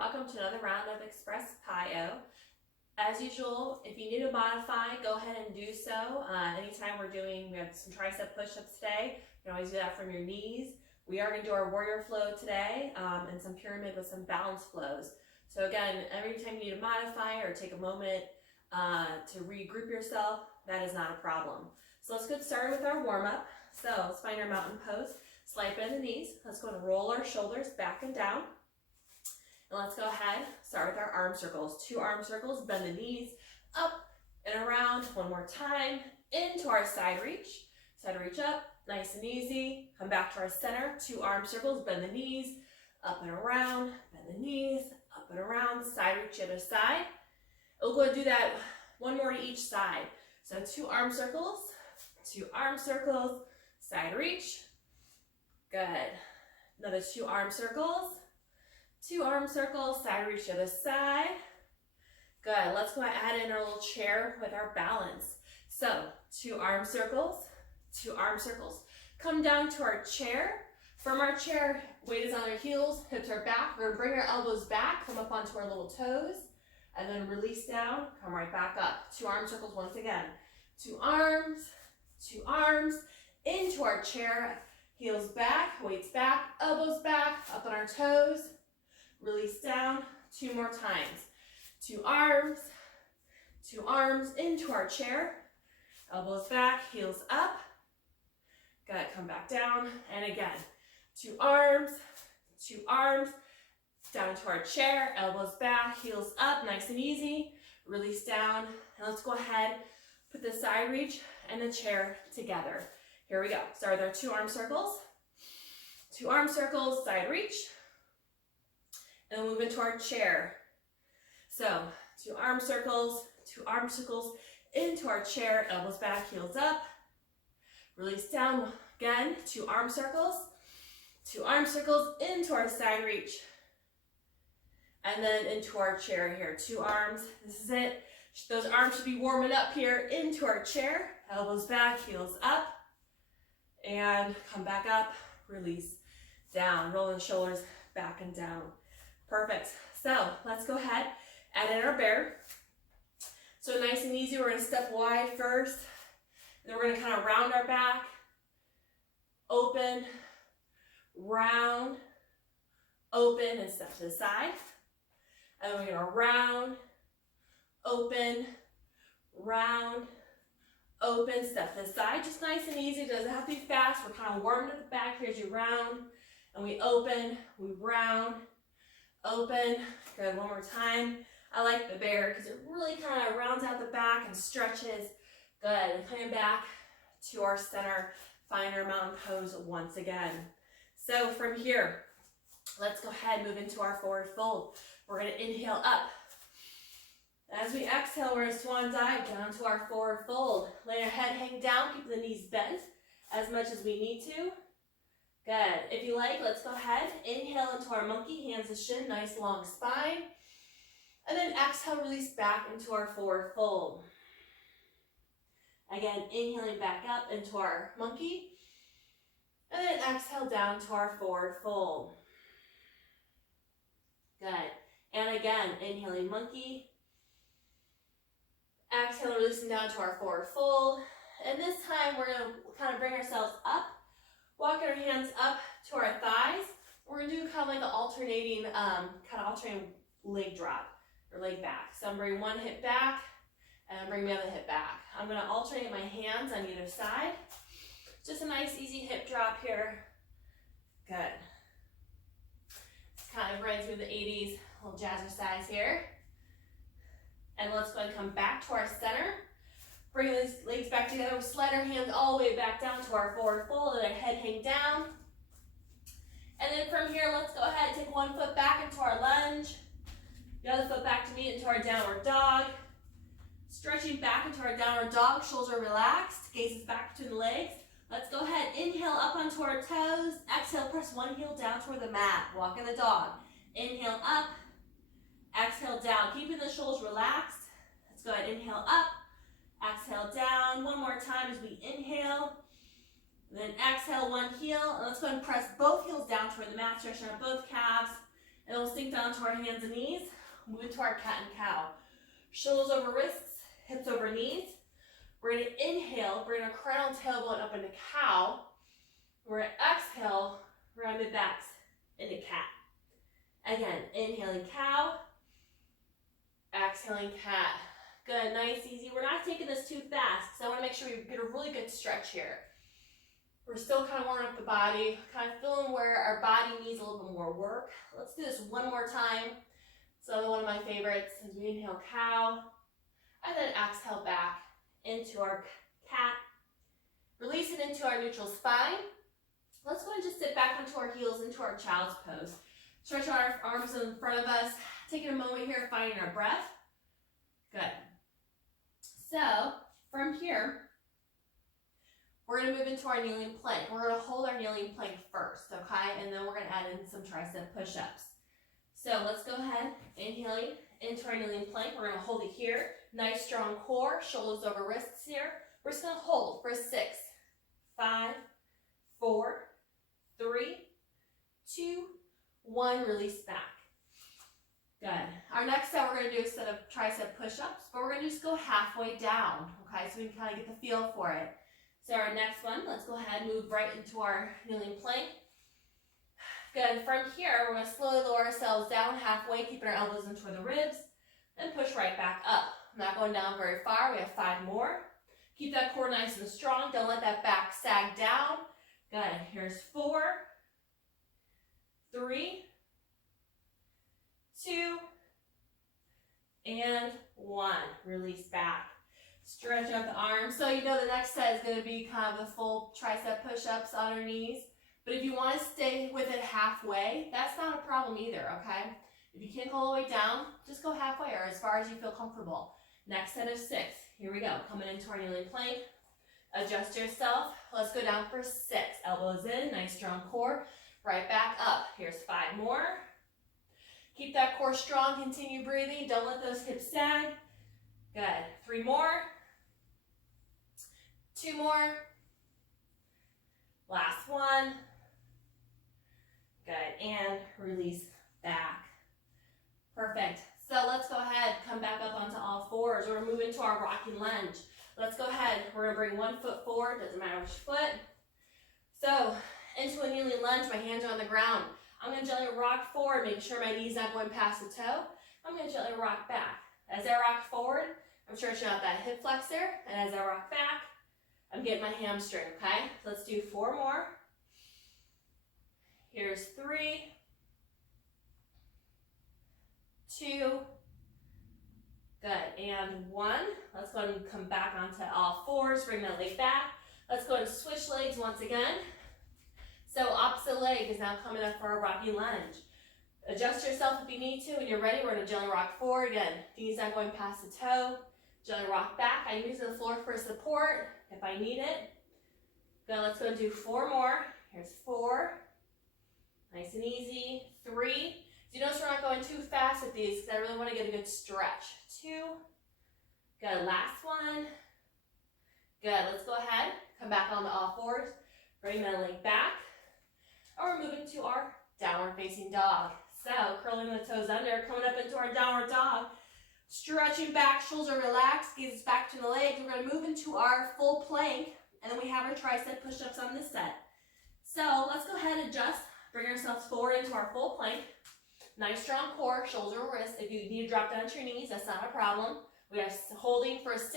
welcome to another round of Express PiYo. As usual, if you need to modify, go ahead and do so. Anytime we have some tricep push-ups today, you can always do that from your knees. We are going to do our warrior flow today and some pyramid with some balance flows. So again, every time you need to modify or take a moment to regroup yourself, that is not a problem. So let's get started with our warm-up. So let's find our mountain pose. Slide bend the knees. Let's go and roll our shoulders back and down. And let's go ahead, start with our arm circles. 2 arm circles, bend the knees up and around. One more time, into our side reach up, nice and easy. Come back to our center, 2 arm circles, bend the knees, up and around, bend the knees, up and around, side reach the other side. We'll go and do that one more to each side. So 2 arm circles, side reach, good. Another 2 arm circles, 2 arm circles, side reach to the side. Good, let's go add in our little chair with our balance. So 2 arm circles, 2 arm circles. Come down to our chair. From our chair, weight is on our heels, hips are back. We're gonna bring our elbows back, come up onto our little toes, and then release down, come right back up. 2 arm circles once again. 2 arms, into our chair, heels back, weights back, elbows back, up on our toes. Release down, 2 more times. 2 arms, into our chair, elbows back, heels up. Good, come back down, and again. 2 arms, down to our chair, elbows back, heels up, nice and easy. Release down, and let's go ahead, put the side reach and the chair together. Here we go. Start with our 2 arm circles. 2 arm circles, side reach. And then move into our chair. So 2 arm circles, into our chair, elbows back, heels up. Release down again, 2 arm circles, into our side reach. And then into our chair here, 2 arms, this is it. Those arms should be warming up here into our chair, elbows back, heels up. And come back up, release down, rolling the shoulders back and down. Perfect. So let's go ahead, add in our bear. So nice and easy, we're gonna step wide first. Then we're gonna kind of round our back, open, round, open, and step to the side. And then we're gonna round, open, round, open, step to the side. Just nice and easy, doesn't have to be fast. We're kind of warming at the back here as you round. And we open, we round, open. Good, one more time. I like the bear because it really kind of rounds out the back and stretches. Good, and coming back to our center, find our mountain pose once again. So from here, let's go ahead and move into our forward fold. We're gonna inhale up. As we exhale, we're gonna swan dive down to our forward fold. Lay our head hang down, keep the knees bent as much as we need to. Good. If you like, let's go ahead. Inhale into our monkey, hands to shin, nice long spine. And then exhale, release back into our forward fold. Again, inhaling back up into our monkey. And then exhale down to our forward fold. Good. And again, inhaling monkey. Exhale, releasing down to our forward fold. And this time, we're going to kind of bring ourselves up. Walking our hands up to our thighs. We're gonna do kind of like an alternating leg drop or leg back. So I'm gonna bring one hip back and bring the other hip back. I'm gonna alternate my hands on either side. Just a nice easy hip drop here. Good. It's kind of right through the 80s, a little jazzercise here. And let's go ahead and come back to our center. Bring these legs back together. We'll slide our hands all the way back down to our forward fold. Let our head hang down. And then from here, let's go ahead and take one foot back into our lunge. The other foot back to meet into our downward dog. Stretching back into our downward dog, shoulder relaxed, gazes back between the legs. Let's go ahead, inhale up onto our toes. Exhale, press one heel down toward the mat. Walk in the dog. Inhale up, exhale down. Keeping the shoulders relaxed. Let's go ahead, inhale up. Exhale down, one more time as we inhale. Then exhale, one heel. And let's go ahead and press both heels down toward the mat, stretching out both calves. And we'll sink down to our hands and knees, move into our cat and cow. Shoulders over wrists, hips over knees. We're gonna inhale, bring our crown tailbone up into cow. We're gonna exhale, round mid backs into cat. Again, inhaling cow, exhaling cat. Good, nice, easy. We're not taking this too fast because I want to make sure we get a really good stretch here. We're still kind of warming up the body, kind of feeling where our body needs a little bit more work. Let's do this one more time. So one of my favorites is we inhale cow, and then exhale back into our cat. Release it into our neutral spine. Let's go and just sit back onto our heels into our child's pose. Stretch our arms in front of us. Taking a moment here, finding our breath. Good. So, from here, we're going to move into our kneeling plank. We're going to hold our kneeling plank first, okay? And then we're going to add in some tricep push-ups. So, let's go ahead, inhaling into our kneeling plank. We're going to hold it here. Nice, strong core, shoulders over wrists here. We're just going to hold for 6, 5, 4, 3, 2, 1. Release back. Good. Our next set, we're going to do a set of tricep push-ups, but we're going to just go halfway down, okay, so we can kind of get the feel for it. So our next one, let's go ahead and move right into our kneeling plank. Good. From here, we're going to slowly lower ourselves down halfway, keeping our elbows in toward the ribs, and push right back up. Not going down very far. We have 5 more. Keep that core nice and strong. Don't let that back sag down. Good. Here's 4, 3, 2, and 1. Release back. Stretch out the arms. So you know the next set is going to be kind of the full tricep push-ups on our knees. But if you want to stay with it halfway, that's not a problem either, okay? If you can't go all the way down, just go halfway or as far as you feel comfortable. Next set of 6. Here we go. Coming into our kneeling plank. Adjust yourself. Let's go down for 6. Elbows in. Nice strong core. Right back up. Here's 5 more. Keep that core strong. Continue breathing. Don't let those hips sag. Good. 3 more. 2 more. Last one. Good. And release back. Perfect. So let's go ahead. Come back up onto all fours. We're going to move into our rocking lunge. Let's go ahead. We're going to bring one foot forward. Doesn't matter which foot. So into a kneeling lunge. My hands are on the ground. I'm going to gently rock forward, making sure my knee's not going past the toe. I'm going to gently rock back. As I rock forward, I'm stretching out that hip flexor. And as I rock back, I'm getting my hamstring, okay? Let's do 4 more. Here's 3, 2, good, and 1. Let's go and come back onto all fours, bring that leg back. Let's go and switch legs once again. So opposite leg is now coming up for a rocking lunge. Adjust yourself if you need to. When you're ready, we're going to gently rock forward. Again, knees not going past the toe. Gently rock back. I'm using the floor for support if I need it. Good, let's go and do 4 more. Here's 4. Nice and easy. 3. So you notice we're not going too fast with these because I really want to get a good stretch. 2. Good, last one. Good, let's go ahead. Come back onto all fours. Bring that leg back. And we're moving to our downward facing dog. So curling the toes under, coming up into our downward dog. Stretching back, shoulder relaxed, gaze back to the legs. We're going to move into our full plank, and then we have our tricep push-ups on this set. So let's go ahead and adjust. Bring ourselves forward into our full plank. Nice strong core, shoulder, wrist. If you need to drop down to your knees, that's not a problem. We are holding for 6,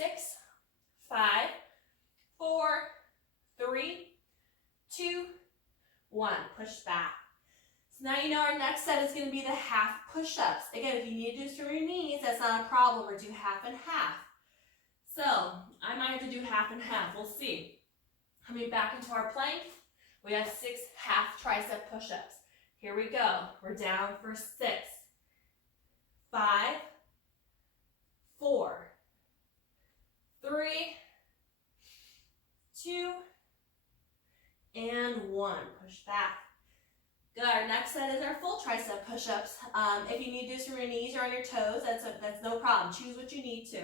5, 4, 3, 2, 1. Push back. So now you know our next set is going to be the half push-ups. Again, if you need to do this from your knees, that's not a problem. Or do half and half. So I might have to do half and half. We'll see. Coming back into our plank, we have 6 half tricep push-ups. Here we go. We're down for 6, 5, 4, 3, 2, and 1. Push back. Good. Our next set is our full tricep push-ups. If you need to do this from your knees or on your toes, that's no problem. Choose what you need to.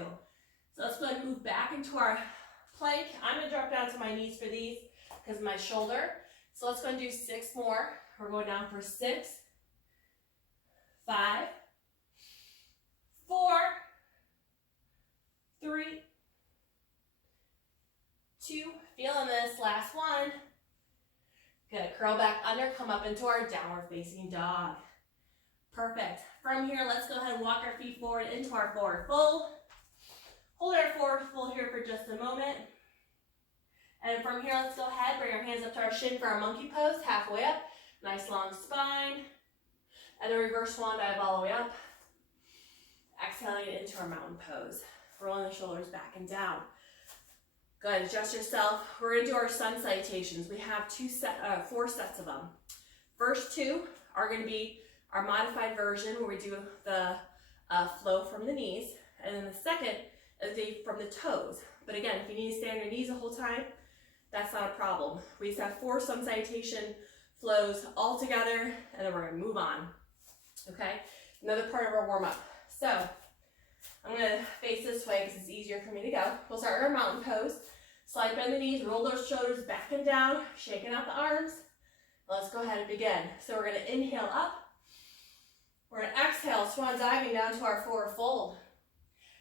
So let's go ahead and move back into our plank. I'm going to drop down to my knees for these because of my shoulder. So let's go and do 6 more. We're going down for 6, 5, 4, 3, 2, feeling this, last one. Good, curl back under, come up into our downward facing dog. Perfect. From here, let's go ahead and walk our feet forward into our forward fold. Hold our forward fold here for just a moment. And from here, let's go ahead, bring our hands up to our shin for our monkey pose, halfway up. Nice long spine. And then reverse swan dive all the way up. Exhaling into our mountain pose. Rolling the shoulders back and down. Good, adjust yourself. We're gonna do our sun salutations. We have 4 sets of them. First 2 are gonna be our modified version where we do the flow from the knees. And then the second is from the toes. But again, if you need to stay on your knees the whole time, that's not a problem. We just have 4 sun salutation flows all together, and then we're gonna move on. Okay, another part of our warm-up. So I'm gonna face this way because it's easier for me to go. We'll start our mountain pose. Slide bend the knees, roll those shoulders back and down, shaking out the arms. Let's go ahead and begin. So we're gonna inhale up. We're gonna exhale, swan diving down to our forward fold.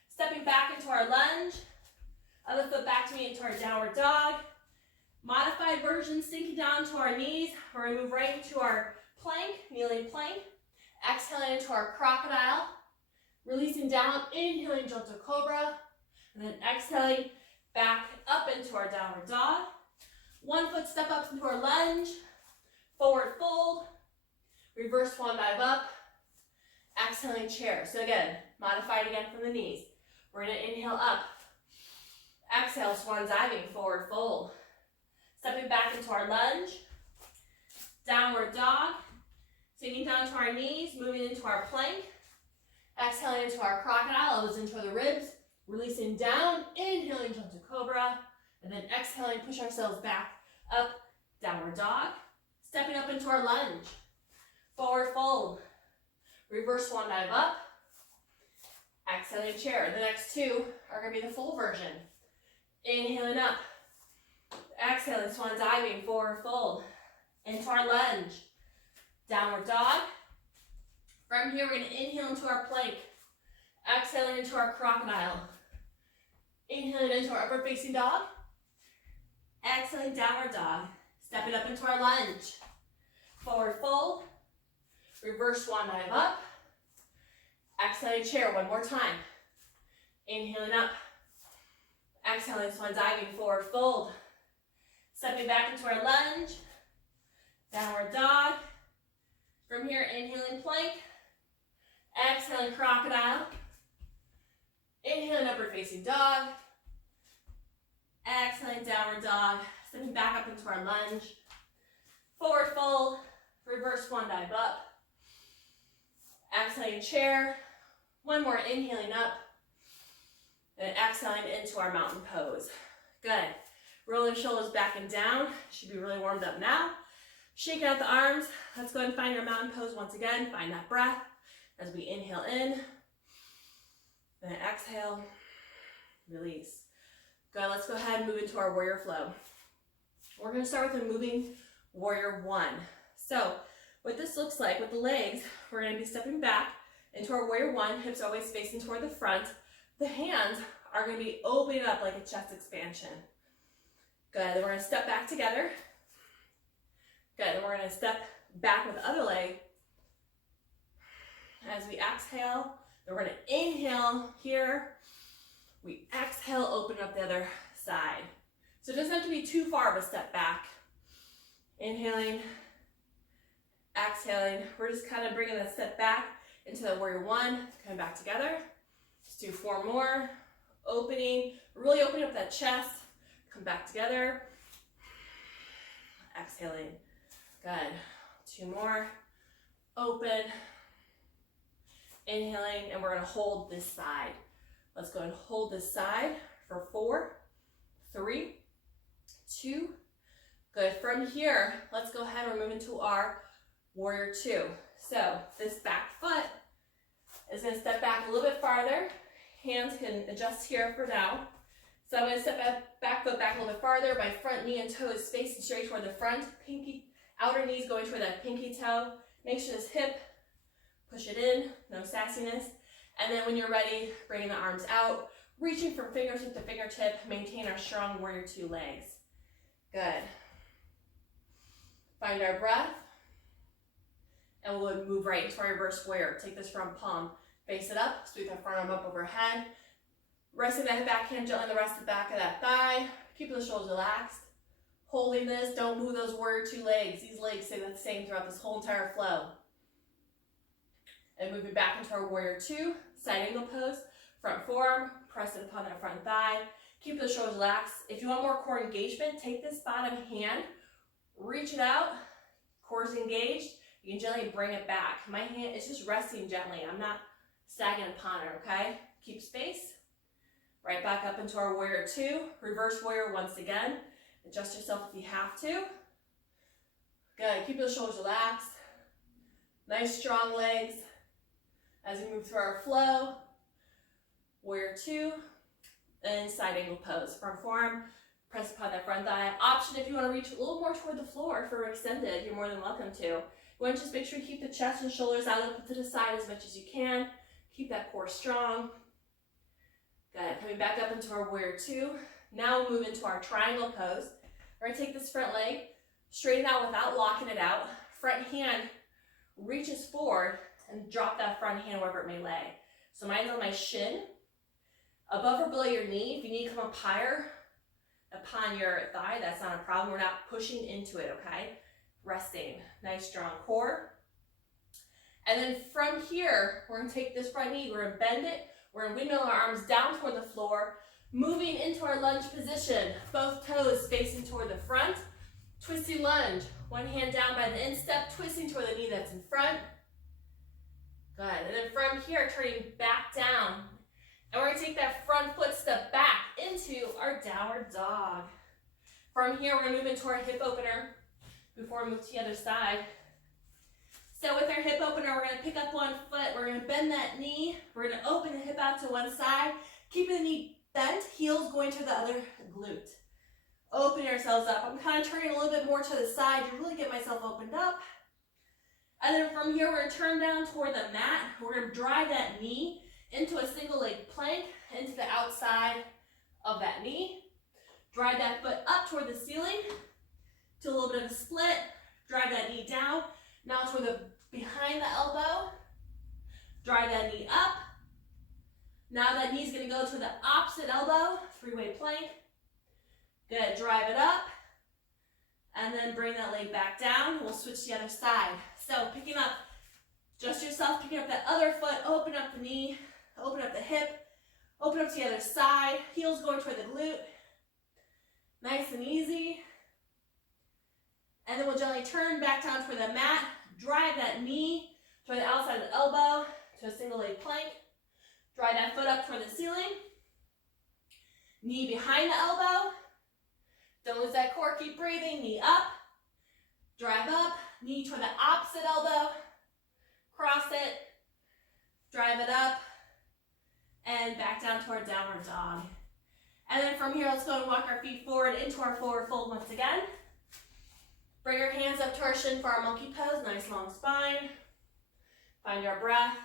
Stepping back into our lunge. Other foot back to me into our downward dog. Modified version, sinking down to our knees. We're gonna move right into our plank, kneeling plank. Exhaling into our crocodile. Releasing down, inhaling gentle cobra. And then exhaling back up into our downward dog. 1 foot step up into our lunge. Forward fold. Reverse swan dive up. Exhaling chair. So again, modified again from the knees. We're gonna inhale up. Exhale, swan diving, forward fold. Stepping back into our lunge. Downward dog. Sinking down to our knees, moving into our plank. Exhaling into our crocodile, elbows into the ribs. Releasing down, inhaling gentle cobra. And then exhaling, push ourselves back up, downward dog. Stepping up into our lunge. Forward fold. Reverse swan dive up. Exhaling chair. The next 2 are going to be the full version. Inhaling up. Exhaling, swan diving, forward fold. Into our lunge. Downward dog. From here, we're going to inhale into our plank. Exhaling into our crocodile. Inhaling into our upward facing dog. Exhaling, downward dog. Stepping up into our lunge. Forward fold. Reverse swan dive up. Exhaling chair 1 more time. Inhaling up. Exhaling, swan diving, forward fold. Stepping back into our lunge. Downward dog. From here, inhaling plank. Exhaling crocodile. Inhaling upward facing dog. Exhaling downward dog. Stepping back up into our lunge. Forward fold. Reverse swan dive up. Exhaling chair. 1 more, inhaling up. And exhaling into our mountain pose. Good. Rolling shoulders back and down. Should be really warmed up now. Shake out the arms. Let's go ahead and find our mountain pose once again. Find that breath as we inhale in. Then exhale. Release. Good. Let's go ahead and move into our warrior flow. We're going to start with a moving warrior 1. So what this looks like with the legs, we're going to be stepping back into our warrior 1, hips always facing toward the front. The hands are going to be opening up like a chest expansion. Good, then we're going to step back together. Good, then we're going to step back with the other leg. As we exhale, then we're going to inhale here. We exhale, open up the other side. So it doesn't have to be too far of a step back. Inhaling, exhaling. We're just kind of bringing the step back into the warrior 1, coming back together. Let's do 4 more. Opening, really opening up that chest. Come back together. Exhaling. Good. 2 more. Open. Inhaling, and we're going to hold this side. Let's go and hold this side for 4, 3, 2. Good. From here, let's go ahead and move into our warrior 2. So this back foot is going to step back a little bit farther. Hands can adjust here for now. So I'm going to step back foot back a little bit farther. My front knee and toes facing straight toward the front. Pinky, outer knees going toward that pinky toe. Make sure this hip Push it in, no sassiness. And then when you're ready, bringing the arms out, reaching from fingertip to fingertip, maintain our strong warrior two legs. Good. Find our breath. And we'll move right into our reverse warrior. Take this front palm, face it up, sweep that front arm up overhead. Resting that back hand gently on the rest of the back of that thigh. Keep the shoulders relaxed. Holding this, don't move those warrior two legs. These legs stay the same throughout this whole entire flow. And moving back into our warrior two, side angle pose, front forearm, press it upon that front thigh. Keep the shoulders relaxed. If you want more core engagement, take this bottom hand, reach it out, core's engaged. You can gently bring it back. My hand is just resting gently. I'm not sagging upon it, okay? Keep space. Right back up into our warrior two, reverse warrior once again. Adjust yourself if you have to. Good, keep those shoulders relaxed. Nice strong legs. As we move through our flow, warrior two, and side angle pose. Front forearm, press upon that front thigh. Option if you want to reach a little more toward the floor for extended, you're more than welcome to. You want to just make sure you keep the chest and shoulders out up to the side as much as you can. Keep that core strong. Good, coming back up into our warrior two. Now we'll move into our triangle pose. We're going to take this front leg, straighten out without locking it out. Front hand reaches forward and drop that front hand wherever it may lay. So mine's on my shin, above or below your knee. If you need to come up higher upon your thigh, that's not a problem. We're not pushing into it, okay? Resting, nice strong core. And then from here, we're gonna take this front knee, we're gonna bend it, we're gonna windmill our arms down toward the floor, moving into our lunge position. Both toes facing toward the front. Twisty lunge, one hand down by the instep, twisting toward the knee that's in front. Good, and then from here, turning back down. And we're gonna take that front foot step back into our downward dog. From here, we're gonna move into our hip opener before we move to the other side. So with our hip opener, we're gonna pick up one foot, we're gonna bend that knee, we're gonna open the hip out to one side, keeping the knee bent, heels going to the other glute. Open yourselves up. I'm kind of turning a little bit more to the side to really get myself opened up. And then from here, we're gonna turn down toward the mat. We're gonna drive that knee into a single leg plank, into the outside of that knee. Drive that foot up toward the ceiling to a little bit of a split. Drive that knee down. Now toward the behind the elbow. Drive that knee up. Now that knee's gonna go to the opposite elbow, three-way plank. Good, drive it up. And then bring that leg back down. We'll switch to the other side. So picking up, adjust yourself, picking up that other foot, open up the knee, open up the hip, open up to the other side, heels going toward the glute. Nice and easy. And then we'll gently turn back down toward the mat, drive that knee toward the outside of the elbow to a single leg plank. Drive that foot up toward the ceiling. Knee behind the elbow. Don't lose that core, keep breathing. Knee up. Drive up. Knee toward the opposite elbow. Cross it. Drive it up. And back down toward downward dog. And then from here, let's go and walk our feet forward into our forward fold once again. Bring our hands up to our shin for our monkey pose. Nice long spine. Find our breath.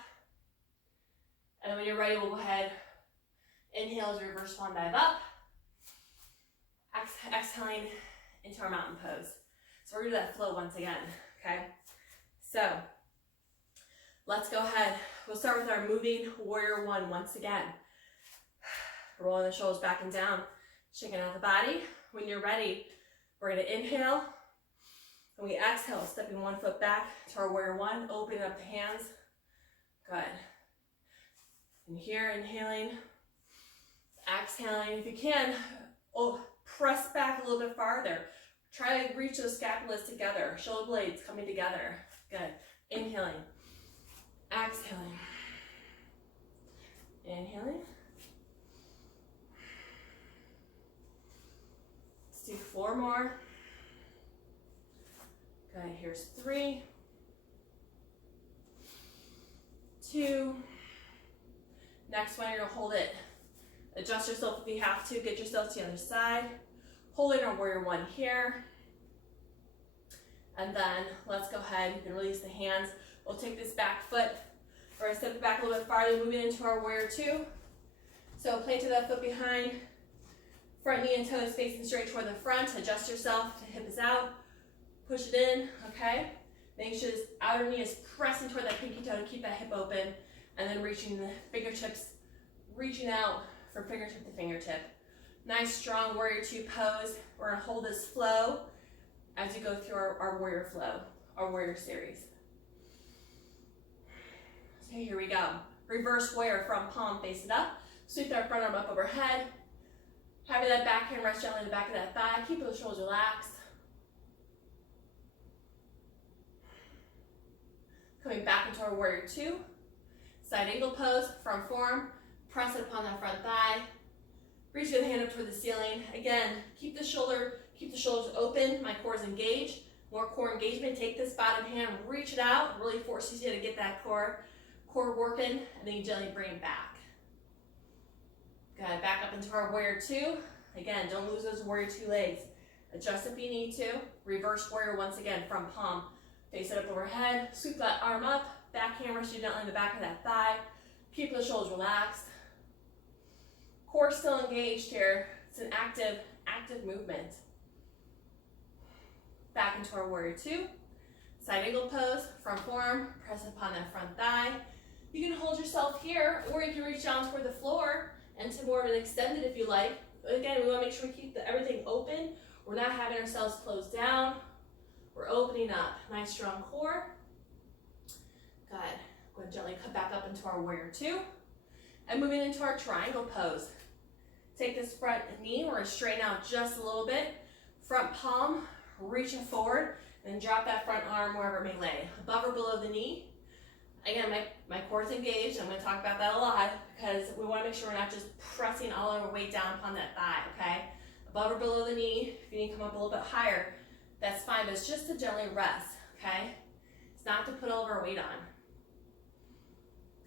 And then when you're ready, we'll go ahead. Inhale as we reverse swan dive up. Exhaling into our mountain pose. So we're gonna do that flow once again, okay? So let's go ahead. We'll start with our moving warrior one once again. Rolling the shoulders back and down, shaking out the body. When you're ready, we're gonna inhale. When we exhale, stepping one foot back to our warrior one, opening up the hands. Good. And here, inhaling, exhaling. If you can, press back a little bit farther. Try to reach those scapulas together, shoulder blades coming together. Good. Inhaling, exhaling, inhaling. Let's do 4 more. Good. Here's 3, 2. Next one, you're gonna hold it. Adjust yourself if you have to. Get yourself to the other side. Holding our warrior one here. And then let's go ahead. You can release the hands. We'll take this back foot We're gonna step it back a little bit farther, moving into our warrior two. So planted that foot behind, front knee and toes facing straight toward the front. Adjust yourself to hip is out. Push it in, okay? Make sure this outer knee is pressing toward that pinky toe to keep that hip open, and then reaching the fingertips, reaching out from fingertip to fingertip. Nice strong warrior two pose. We're gonna hold this flow as you go through our warrior flow, our warrior series. So here we go. Reverse warrior, front palm facing up. Sweep that front arm up overhead. Having that back hand rest gently on the back of that thigh. Keep those shoulders relaxed. Coming back into our warrior two. Side angle pose, front forearm. Press it upon that front thigh. Reach the hand up toward the ceiling. Again, keep the shoulders open. My core is engaged. More core engagement. Take this bottom hand, reach it out. Really forces you to get that core working, and then you gently bring it back. Good. Back up into our warrior two. Again, don't lose those warrior two legs. Adjust if you need to. Reverse warrior once again, front palm. Face it up overhead. Sweep that arm up. Back hand rest you gently on the back of that thigh. Keep the shoulders relaxed. Core still engaged here. It's an active movement. Back into our warrior two. Side angle pose, front forearm, press upon that front thigh. You can hold yourself here, or you can reach down toward the floor and to more of an extended if you like. Again, we want to make sure we keep everything open. We're not having ourselves close down. We're opening up. Nice strong core. Good. Go ahead and gently come back up into our warrior two. And moving into our triangle pose. Take this front knee, we're going to straighten out just a little bit. Front palm, reaching forward, and drop that front arm wherever it may lay. Above or below the knee. Again, my core is engaged. I'm going to talk about that a lot because we want to make sure we're not just pressing all our weight down upon that thigh, okay? Above or below the knee. If you need to come up a little bit higher, that's fine, but it's just to gently rest, okay? It's not to put all of our weight on.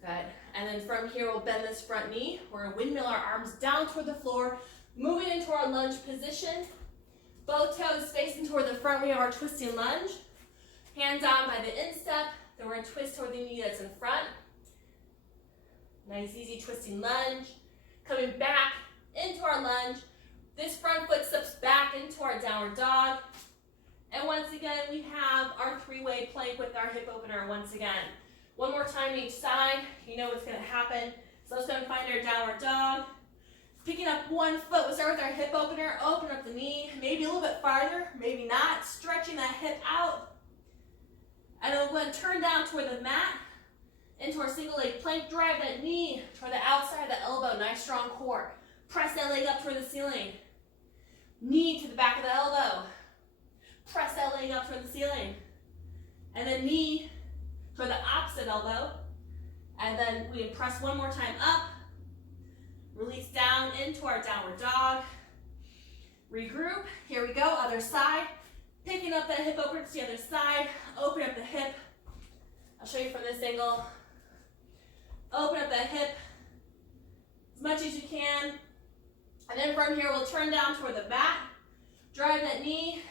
Good. And then from here, we'll bend this front knee. We're going to windmill our arms down toward the floor, moving into our lunge position. Both toes facing toward the front. We have our twisting lunge. Hands down by the instep. Then we're going to twist toward the knee that's in front. Nice, easy twisting lunge. Coming back into our lunge. This front foot steps back into our downward dog. And once again, we have our three-way plank with our hip opener once again. One more time each side. You know what's going to happen. So let's go and find our downward dog. Picking up one foot, we'll start with our hip opener. Open up the knee, maybe a little bit farther, maybe not. Stretching that hip out. And then we'll go and turn down toward the mat. Into our single leg plank. Drive that knee toward the outside of the elbow. Nice strong core. Press that leg up toward the ceiling. Knee to the back of the elbow. Press that leg up toward the ceiling. And then knee toward the opposite elbow. And then we press one more time up. Release down into our downward dog. Regroup. Here we go. Other side. Picking up that hip over to the other side. Open up the hip. I'll show you from this angle. Open up that hip as much as you can. And then from here, we'll turn down toward the mat. Drive that knee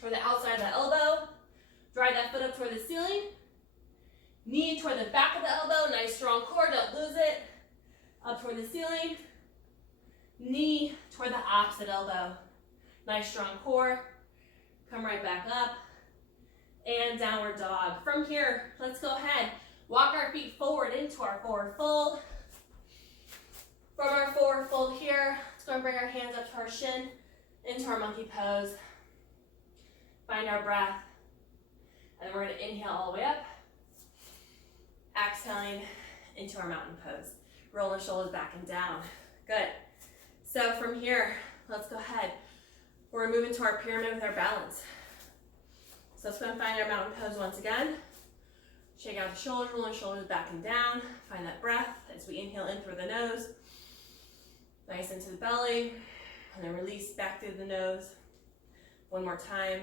toward the outside of the elbow. Drive that foot up toward the ceiling. Knee toward the back of the elbow. Nice strong core. Don't lose it. Up toward the ceiling. Knee toward the opposite elbow. Nice strong core. Come right back up. And downward dog. From here, let's go ahead. Walk our feet forward into our forward fold. From our forward fold here, let's go and bring our hands up to our shin, into our monkey pose. Find our breath. And then we're going to inhale all the way up. Exhaling into our mountain pose. Roll the shoulders back and down. Good. So from here, let's go ahead. We're going to move into our pyramid with our balance. So let's go and find our mountain pose once again. Shake out the shoulders, roll the shoulders back and down. Find that breath as we inhale in through the nose. Nice into the belly. And then release back through the nose. One more time.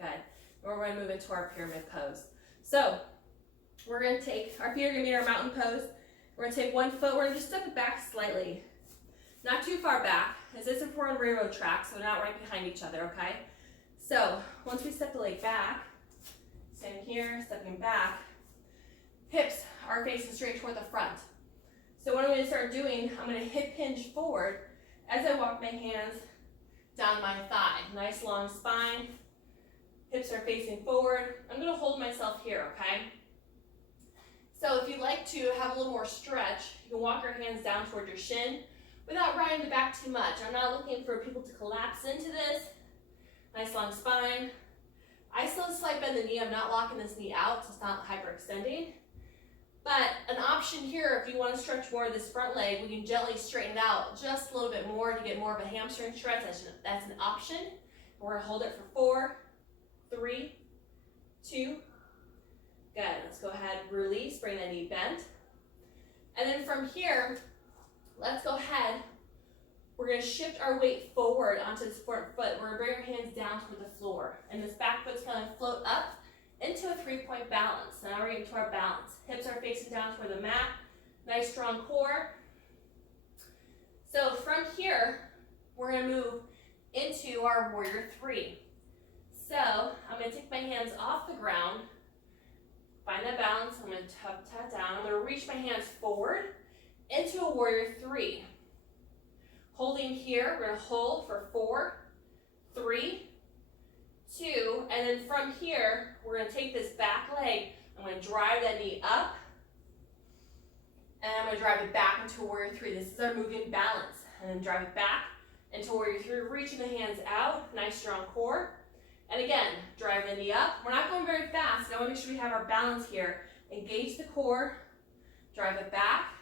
Good. We're going to move into our pyramid pose. So we're going to take, our feet are going to be in our mountain pose. We're going to take one foot, we're going to just step it back slightly. Not too far back, as if we're on railroad tracks, so we're not right behind each other, okay? So once we step the leg back, here, stepping back. Hips are facing straight toward the front. So what I'm going to start doing, I'm going to hip hinge forward as I walk my hands down my thigh. Nice long spine. Hips are facing forward. I'm going to hold myself here, okay? So if you'd like to have a little more stretch, you can walk your hands down toward your shin without riding the back too much. I'm not looking for people to collapse into this. Nice long spine. I still slight bend the knee. I'm not locking this knee out, so it's not hyperextending. But an option here, if you want to stretch more of this front leg, we can gently straighten it out just a little bit more to get more of a hamstring stretch. That's an option. We're going to hold it for 4, 3, 2. Good. Let's go ahead, release, bring that knee bent. And then from here, let's go ahead. We're going to shift our weight forward onto this front foot. We're going to bring our hands down toward the floor. And this back foot's going to float up into a 3-point balance. Now we're getting to our balance. Hips are facing down toward the mat. Nice strong core. So from here, we're going to move into our warrior 3. So I'm going to take my hands off the ground. Find that balance. I'm going to tap down. I'm going to reach my hands forward into a warrior 3. Holding here, we're going to hold for 4, 3, 2, and then from here, we're going to take this back leg. I'm going to drive that knee up, and I'm going to drive it back into warrior 3. This is our moving balance. And then drive it back into warrior 3, reaching the hands out, nice strong core. And again, drive the knee up. We're not going very fast. I want to make sure we have our balance here. Engage the core, drive it back.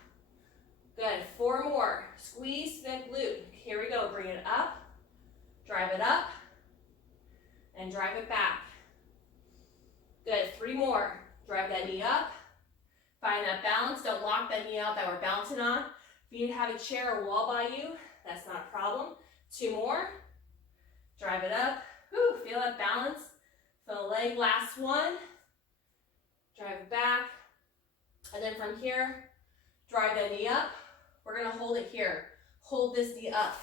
Good, 4 more. Squeeze that glute. Here we go, bring it up, drive it up, and drive it back. Good, 3 more. Drive that knee up, find that balance. Don't lock that knee out that we're bouncing on. If you need to have a chair or wall by you, that's not a problem. 2 more. Drive it up. Whew, feel that balance. Feel the leg, last one. Drive it back. And then from here, drive that knee up. We're going to hold it here. Hold this knee up.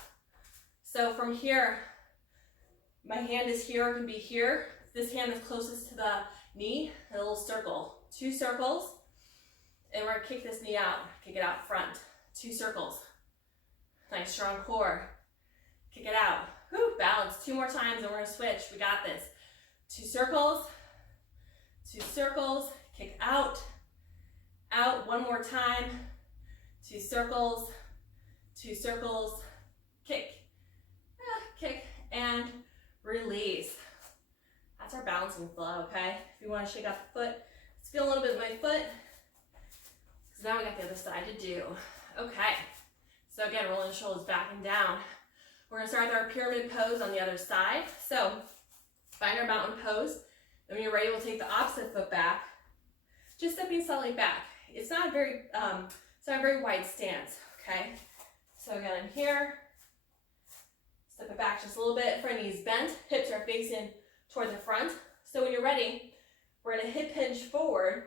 So from here, my hand is here, it can be here. This hand is closest to the knee, a little circle. 2 circles. And we're going to kick this knee out. Kick it out front. 2 circles. Nice strong core. Kick it out. Whew, balance. 2 more times and we're going to switch. We got this. 2 circles. 2 circles. Kick out. Out. 1 more time. 2 circles. 2 circles. Kick. Kick. And release. That's our balancing flow, okay? If you want to shake off the foot, let's feel a little bit of my foot. Because now we got the other side to do. Okay. So again, rolling the shoulders back and down. We're going to start with our pyramid pose on the other side. So find our mountain pose. Then when you're ready, we'll take the opposite foot back. Just stepping slightly back. It's not a very wide stance, okay? So again, I'm here. Step it back just a little bit. Front knee's bent. Hips are facing toward the front. So when you're ready, we're going to hip hinge forward.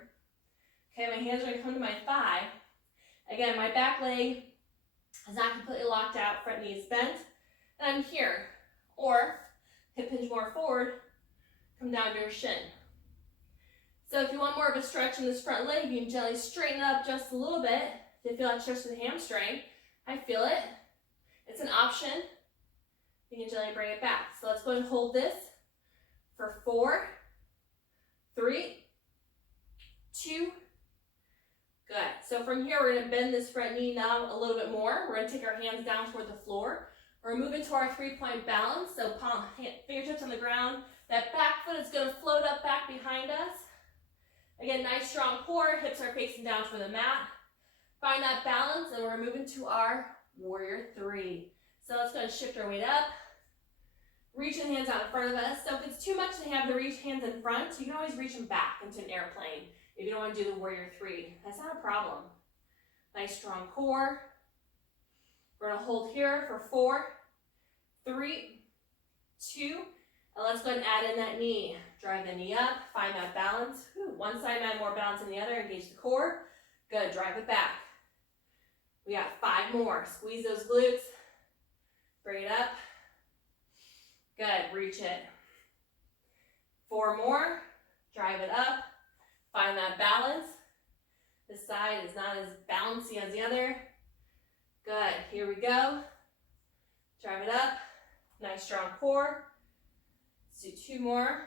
Okay, my hands are going to come to my thigh. Again, my back leg is not completely locked out. Front knee is bent. And I'm here. Or hip hinge more forward. Come down to your shin. So if you want more of a stretch in this front leg, you can gently straighten it up just a little bit to feel that stretch to the hamstring. I feel it. It's an option. You can gently bring it back. So let's go ahead and hold this for 4, 3, 2. Good. So from here, we're going to bend this front knee now a little bit more. We're going to take our hands down toward the floor. We're moving to our 3-point balance. So fingertips on the ground. That back foot is going to float up back behind us. Again, nice strong core. Hips are facing down toward the mat. Find that balance, and we're moving to our warrior 3. So let's go and shift our weight up. Reach the hands out in front of us. So if it's too much to have the reach hands in front, you can always reach them back into an airplane if you don't want to do the warrior 3. That's not a problem. Nice strong core. We're going to hold here for 4, 3, 2, and let's go ahead and add in that knee. Drive the knee up, find that balance. One side might have more balance than the other. Engage the core. Good, drive it back. We got 5 more. Squeeze those glutes. Bring it up. Good, reach it. 4 more. drive it up, find that balance. This side is not as bouncy as the other. Good, here we go. Drive it up, nice strong core. Let's do 2 more.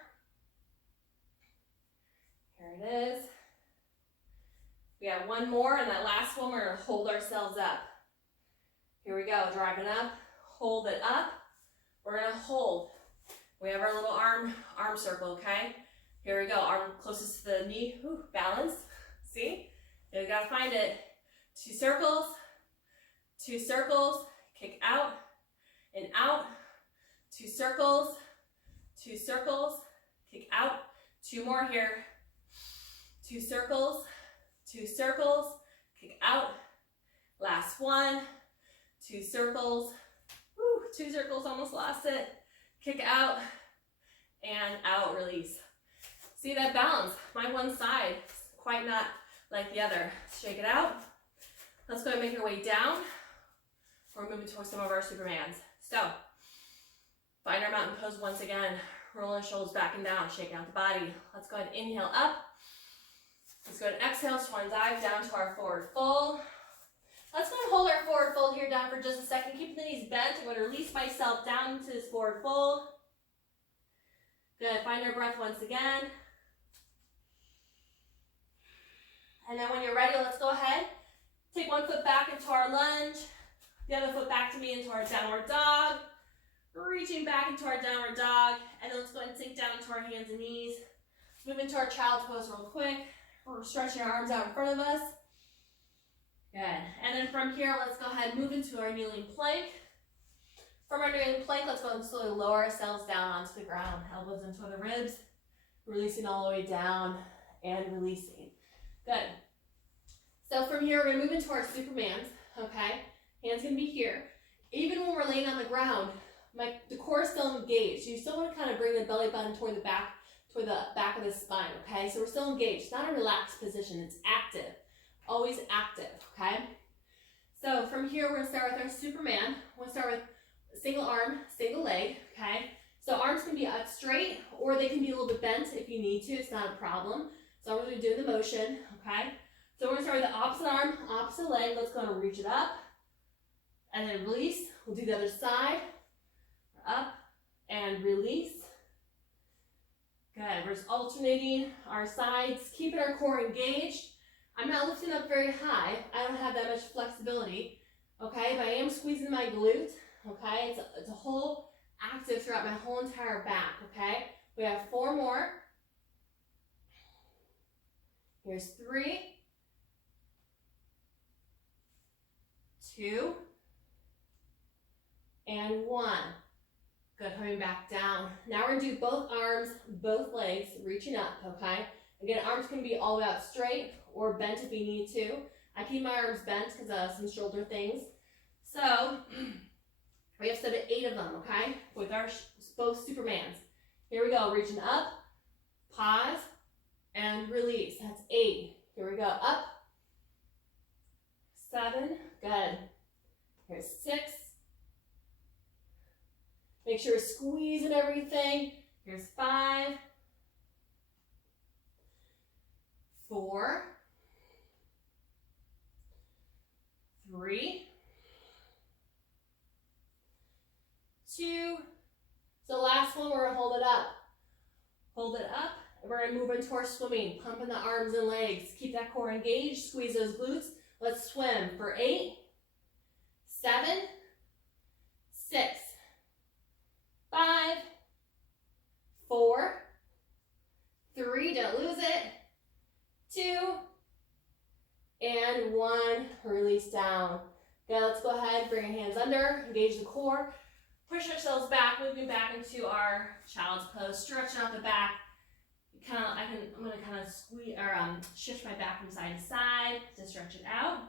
Here it is. We got 1 more, and that last one we're gonna hold ourselves up. Here we go, drive it up, hold it up. We're gonna hold. We have our little arm circle, okay? Here we go, arm closest to the knee, ooh, balance, see? You gotta find it. 2 circles, 2 circles, kick out and out. 2 circles, 2 circles, kick out. 2 more here. 2 circles, 2 circles, kick out. Last one. 2 circles. Woo, 2 circles, almost lost it. Kick out and out, release. See that balance? My one side is quite not like the other. Shake it out. Let's go and make our way down. We're moving towards some of our Supermans. So, find our mountain pose once again. Rolling shoulders back and down, shaking out the body. Let's go ahead and inhale up. Let's go ahead and exhale, swan dive down to our forward fold. Let's go and hold our forward fold here down for just a second. Keep the knees bent. I'm going to release myself down into this forward fold. Good, find our breath once again. And then when you're ready, let's go ahead. Take 1 foot back into our lunge. The other foot back to me into our downward dog. Reaching back into our downward dog. And then let's go ahead and sink down into our hands and knees. Move into our child's pose real quick. We're stretching our arms out in front of us. Good. And then from here, let's go ahead and move into our kneeling plank. From our kneeling plank, let's go and slowly lower ourselves down onto the ground. Elbows into the ribs. Releasing all the way down and releasing. Good. So from here, we're going to move into our Supermans. Okay. Hands going to be here. Even when we're laying on the ground, the core is still engaged. You still want to kind of bring the belly button toward the back of the spine, okay? So we're still engaged. It's not a relaxed position. It's active. Always active, okay? So from here, we're going to start with our Superman. We're going to start with single arm, single leg, okay? So arms can be up straight, or they can be a little bit bent if you need to. It's not a problem. So we're going to do the motion, okay? So we're going to start with the opposite arm, opposite leg. Let's go and reach it up. And then release. We'll do the other side. Up and release. Good. We're just alternating our sides, keeping our core engaged. I'm not lifting up very high. I don't have that much flexibility. Okay, but I am squeezing my glute. Okay, it's a whole active throughout my whole entire back. Okay, we have 4 more. Here's 3, 2, and 1. Good, coming back down. Now we're gonna do both arms, both legs, reaching up, okay? Again, arms can be all the way out straight or bent if you need to. I keep my arms bent because of some shoulder things. So, we have set of 8 of them, okay? With our both Supermans. Here we go, reaching up, pause, and release. That's 8. Here we go, up, 7, good. Here's 6. Make sure you're squeezing everything. Here's 5, 4, 3, 2. So last one, we're gonna hold it up. Hold it up, and we're gonna move into our swimming. Pumping the arms and legs. Keep that core engaged, squeeze those glutes. Let's swim for 8, 7, 6, 5, 4, 3, don't lose it, 2, and 1, release down. Now let's go ahead, bring your hands under, engage the core, push ourselves back, moving back into our child's pose, stretching out the back. I'm gonna kind of squeeze or shift my back from side to side to stretch it out.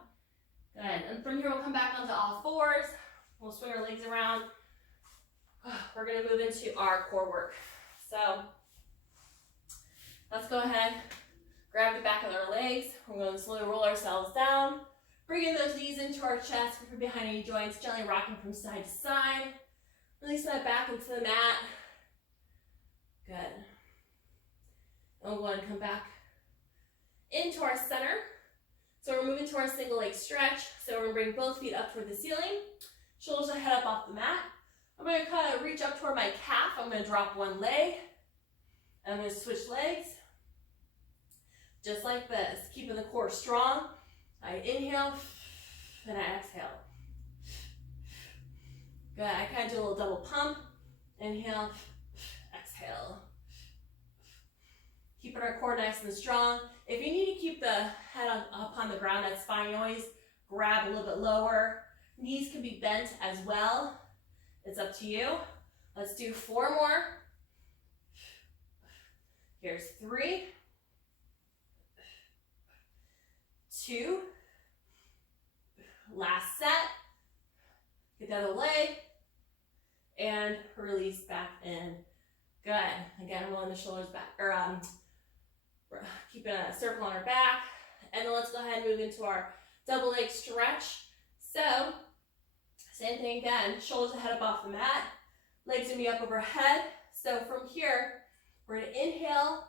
Good, and from here we'll come back onto all 4s. We'll swing our legs around. We're going to move into our core work. So let's go ahead, grab the back of our legs. We're going to slowly roll ourselves down, bringing those knees into our chest, from behind any joints, gently rocking from side to side. Release that back into the mat. Good. And we'll we'll go ahead and come back into our center. So we're moving to our single leg stretch. So we're gonna bring both feet up toward the ceiling. Shoulders are head up off the mat. I'm gonna kind of reach up toward my calf. I'm gonna drop one leg. I'm gonna switch legs. Just like this, keeping the core strong. I inhale, and I exhale. Good, I kind of do a little double pump. Inhale, exhale. Keeping our core nice and strong. If you need to keep the head up on the ground, that's fine. You always grab a little bit lower. Knees can be bent as well. It's up to you. Let's do 4 more. Here's 3, 2, last set. Get the other leg, and release back in. Good. Again, rolling the shoulders back, or keeping a circle on our back. And then let's go ahead and move into our double leg stretch. So, same thing again, shoulders head up off the mat, legs gonna be up overhead. So from here, we're gonna inhale,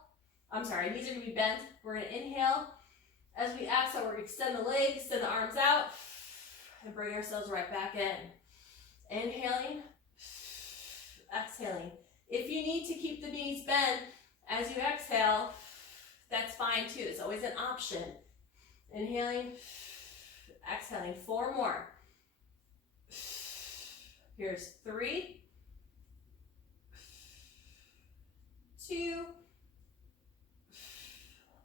knees are gonna be bent. We're gonna inhale. As we exhale, we're gonna extend the legs, extend the arms out, and bring ourselves right back in. Inhaling, exhaling. If you need to keep the knees bent as you exhale, that's fine too. It's always an option. Inhaling, exhaling. 4 more. Here's 3, 2,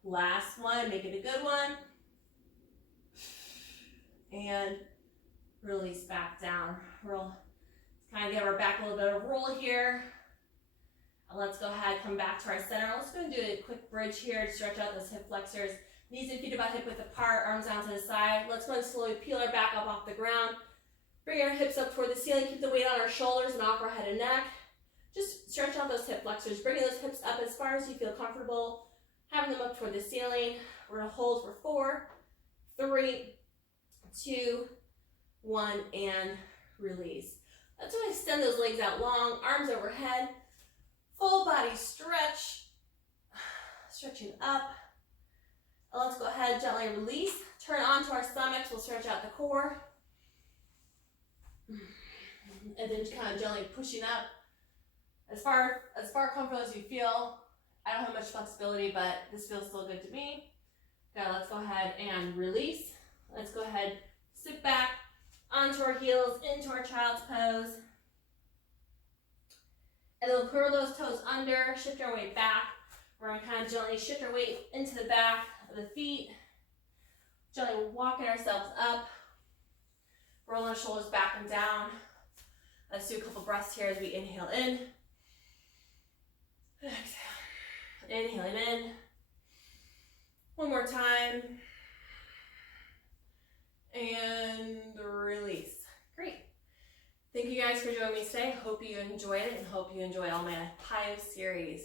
last one, make it a good one, and release back down. Roll, kind of give our back a little bit of roll here. And let's go ahead, come back to our center. I'm just going to do a quick bridge here to stretch out those hip flexors. Knees and feet about hip width apart, arms down to the side. Let's go and slowly peel our back up off the ground. Bring our hips up toward the ceiling. Keep the weight on our shoulders and off our head and neck. Just stretch out those hip flexors, bringing those hips up as far as you feel comfortable, having them up toward the ceiling. We're going to hold for 4, 3, 2, 1, and release. Let's go extend those legs out long, arms overhead, full body stretch, stretching up. And let's go ahead, gently release. Turn onto our stomachs. We'll stretch out the core. And then kind of gently pushing up as far comfortable as you feel. I don't have much flexibility, but this feels still good to me. Okay, let's go ahead and release. Let's go ahead, sit back onto our heels, into our child's pose. And then we'll curl those toes under, shift our weight back. We're going to kind of gently shift our weight into the back of the feet. Gently walking ourselves up. Rolling our shoulders back and down. Let's do a couple breaths here as we inhale in. Exhale. Inhaling in. One more time. And release. Great. Thank you guys for joining me today. Hope you enjoyed it and hope you enjoy all my PiYo series.